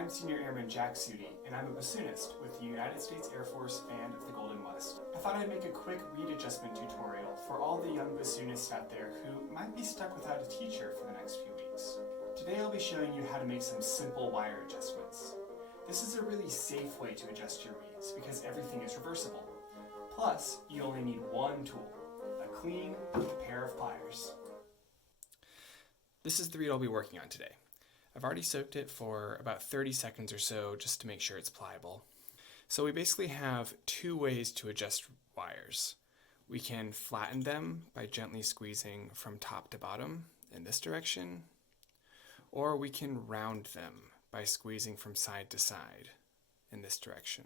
I'm Senior Airman Jack Sutey, and I'm a bassoonist with the United States Air Force Band of the Golden West. I thought I'd make a quick reed adjustment tutorial for all the young bassoonists out there who might be stuck without a teacher for the next few weeks. Today I'll be showing you how to make some simple wire adjustments. This is a really safe way to adjust your reeds because everything is reversible. Plus, you only need one tool, a clean pair of pliers. This is the reed I'll be working on today. I've already soaked it for about 30 seconds or so just to make sure it's pliable. So we basically have two ways to adjust wires. We can flatten them by gently squeezing from top to bottom in this direction, or we can round them by squeezing from side to side in this direction.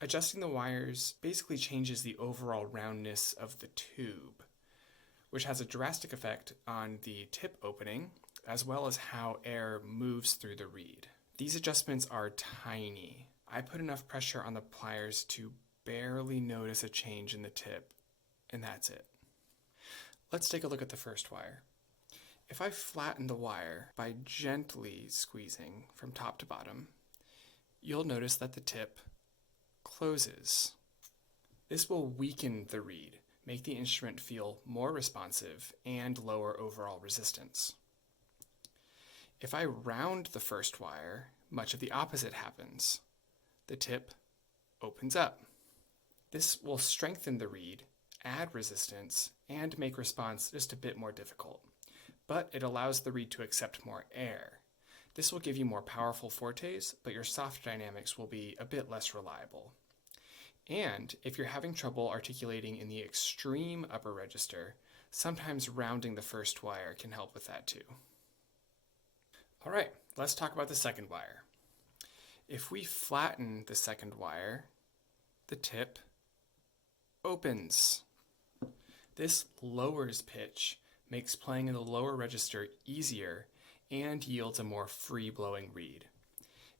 Adjusting the wires basically changes the overall roundness of the tube, which has a drastic effect on the tip opening as well as how air moves through the reed. These adjustments are tiny. I put enough pressure on the pliers to barely notice a change in the tip, and that's it. Let's take a look at the first wire. If I flatten the wire by gently squeezing from top to bottom, you'll notice that the tip closes. This will weaken the reed, make the instrument feel more responsive, and lower overall resistance. If I round the first wire, much of the opposite happens. The tip opens up. This will strengthen the reed, add resistance, and make response just a bit more difficult. But it allows the reed to accept more air. This will give you more powerful fortes, but your soft dynamics will be a bit less reliable. And if you're having trouble articulating in the extreme upper register, sometimes rounding the first wire can help with that too. All right, let's talk about the second wire. If we flatten the second wire, the tip opens. This lowers pitch, makes playing in the lower register easier, and yields a more free-blowing reed.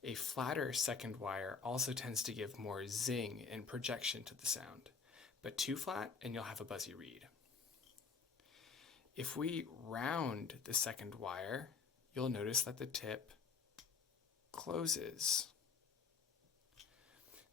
A flatter second wire also tends to give more zing and projection to the sound, but too flat and you'll have a buzzy reed. If we round the second wire, you'll notice that the tip closes.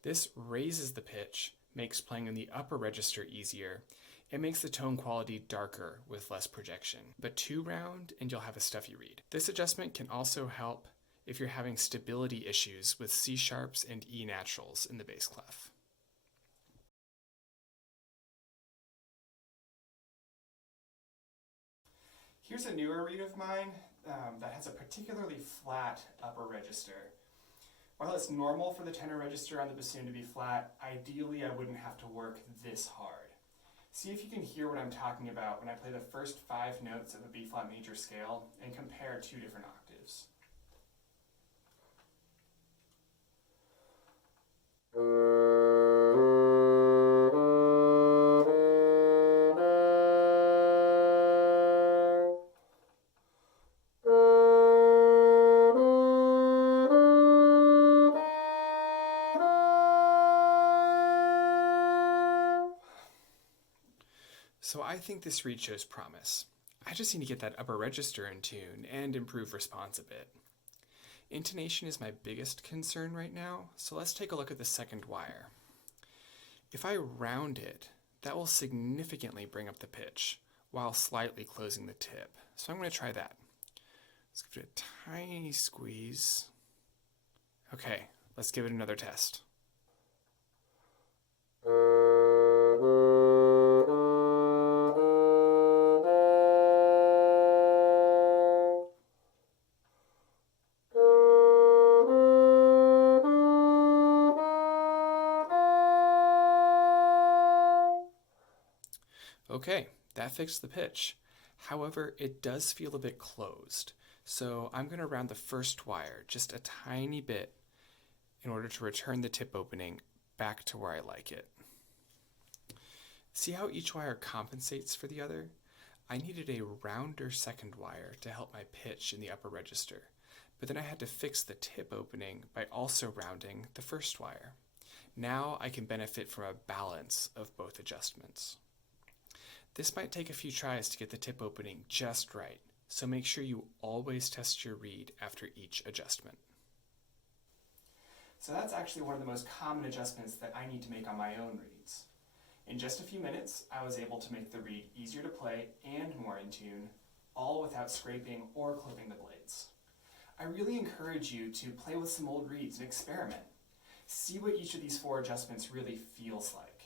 This raises the pitch, makes playing in the upper register easier, and makes the tone quality darker with less projection. But too round and you'll have a stuffy reed. This adjustment can also help if you're having stability issues with C sharps and E naturals in the bass clef. Here's a newer reed of mine that has a particularly flat upper register. While it's normal for the tenor register on the bassoon to be flat, ideally I wouldn't have to work this hard. See if you can hear what I'm talking about when I play the first 5 notes of a B-flat major scale and compare 2 different octaves. So I think this reed shows promise. I just need to get that upper register in tune and improve response a bit. Intonation is my biggest concern right now, so let's take a look at the second wire. If I round it, that will significantly bring up the pitch while slightly closing the tip. So I'm going to try that. Let's give it a tiny squeeze. Okay, let's give it another test. Okay, that fixed the pitch. However, it does feel a bit closed, so I'm going to round the first wire just a tiny bit in order to return the tip opening back to where I like it. See how each wire compensates for the other? I needed a rounder second wire to help my pitch in the upper register, but then I had to fix the tip opening by also rounding the first wire. Now I can benefit from a balance of both adjustments. This might take a few tries to get the tip opening just right, so make sure you always test your reed after each adjustment. So that's actually one of the most common adjustments that I need to make on my own reeds. In just a few minutes, I was able to make the reed easier to play and more in tune, all without scraping or clipping the blades. I really encourage you to play with some old reeds and experiment. See what each of these 4 adjustments really feels like.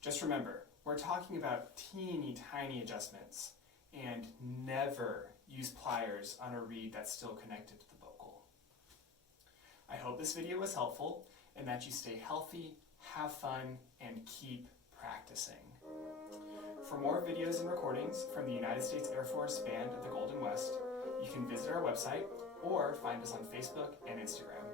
Just remember, we're talking about teeny tiny adjustments, and never use pliers on a reed that's still connected to the vocal. I hope this video was helpful and that you stay healthy, have fun, and keep practicing. For more videos and recordings from the United States Air Force Band of the Golden West, you can visit our website or find us on Facebook and Instagram.